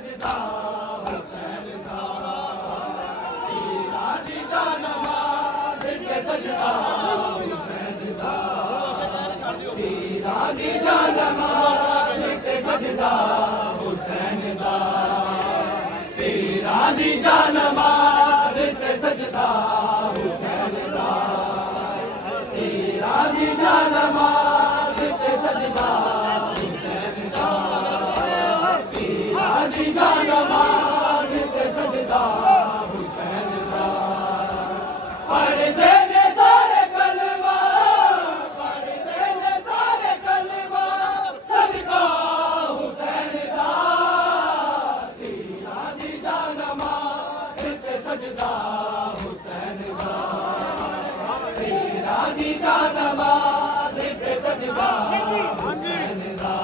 सजदा हुसैन दा पीरा दी जान नमाज ते सजदा हुसैन दा पीरा दी जान नमाज ते सजदा हुसैन दा पीरा दी जान नमाज ते सजदा हुसैन दा पीरा दी जान नमाज ते सजदा हुसैन दा पीरा दी जान नमाज ते सजदा हुसैन दा पढ़दे ने सारे कलमा पढ़दे ने सारे कलमा सदका हुसैन दा पीरा दी जान नमाज ते सजदा हुसैन दा पीरा दी जान नमाज ते सजदा हुसैन दा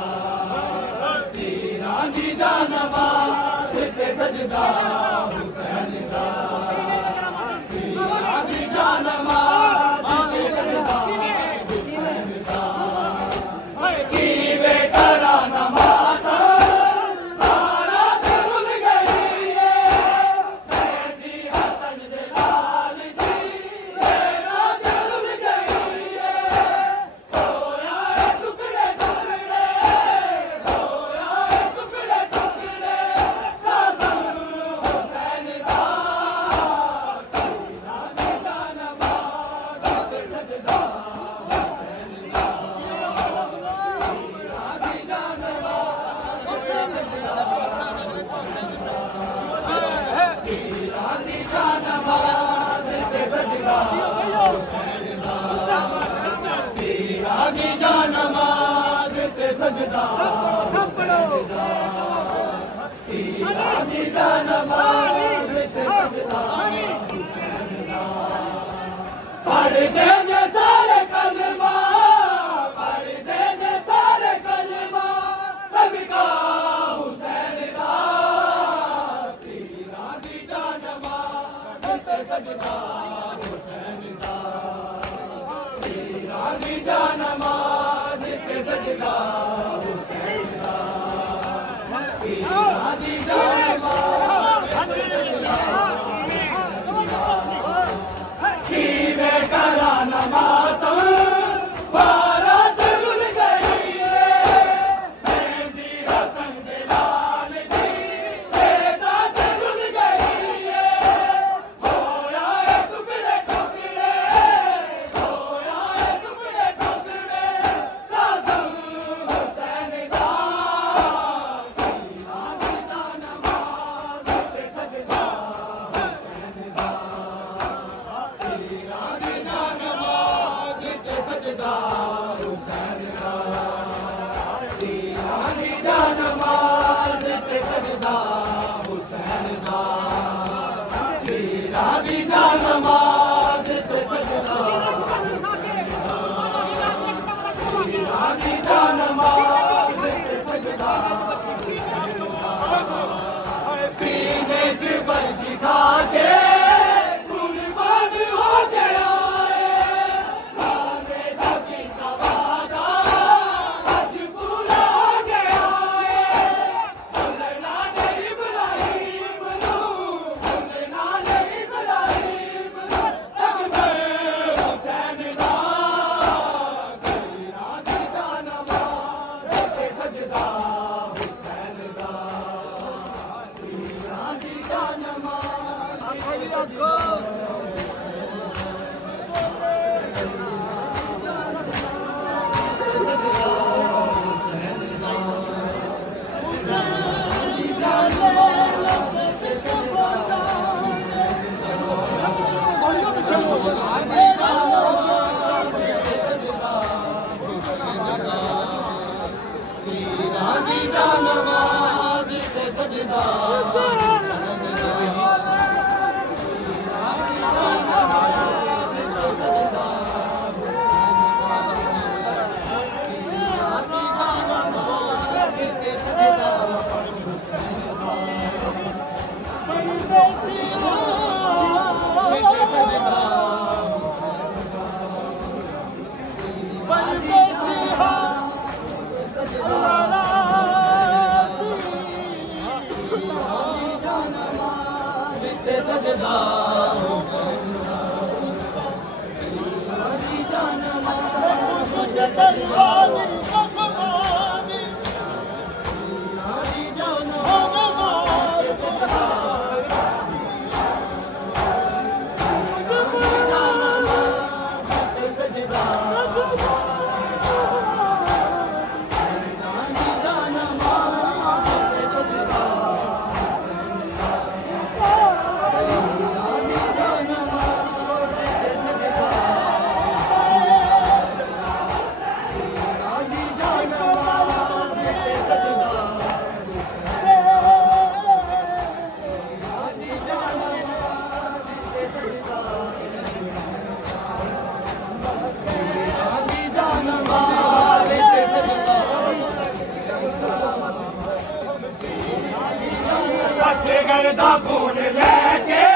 पीरा दी जान नमाज ते सजदा हुसैन दा पीरा दी जान नमाज ते सजदा हुसैन दा कीवे करा नमाज तारा ते भुल गई है मेहदी हसन दे लाल जी मेरा ते भुल गई है होया है टुकड़े टुकड़े होया है टुकड़े टुकड़े कासम हुसैन दा पीरा दी जान नमाज ते सजदा हुसैन दा पीरा दी जान नमाज ते सजदा पीरा दी जान नमाज ते सजदा हुसैन दा पीरा दी जान नमाज ते सजदा हुसैन दा पीरा दी जान नमाज ते सजदा हुसैन दा पढ़दे ने सारे कलमा पढ़दे ने सारे कलमा सदका हुसैन दा पीरा दी जान नमाज ते सजदा हुसैन दा पीरा दी जान नमाज ते सजदा हुसैन दा पीरा दी जान नमाज ते सजदा कीवे करा नमाज बारात भुल गई है मेहदी हसन दे लाल जी बेटा ते भुल गई है होया है टुकड़े टुकड़े होया है टुकड़े टुकड़े कासम हुसैन दा पीरा दी जान नमाज ते सजदा हुसैन दा पीरा दी जान नमाज ते सजदा हुसैन दा पीरा दी जान नमाज ते सजदा हुसैन दा पीरा दी जान नमाज ते सजदा पीरा दी जान नमाज ते सजदा सीने च बरछी खा के कुर्बान हो गया है राज़े दा कीता वादा अज पूरा हो गया है भुलना नहीं इब्राहीम नूं भुलना नहीं इब्राहीम नूं अकबर हुसैन दा पीरा दी जान नमाज ते सजदा हुसैन दा पीरा दी जान नमाज ते सजदा पीरा दी जान नमाज ते सजदा सजदा जिगर दा खून लेके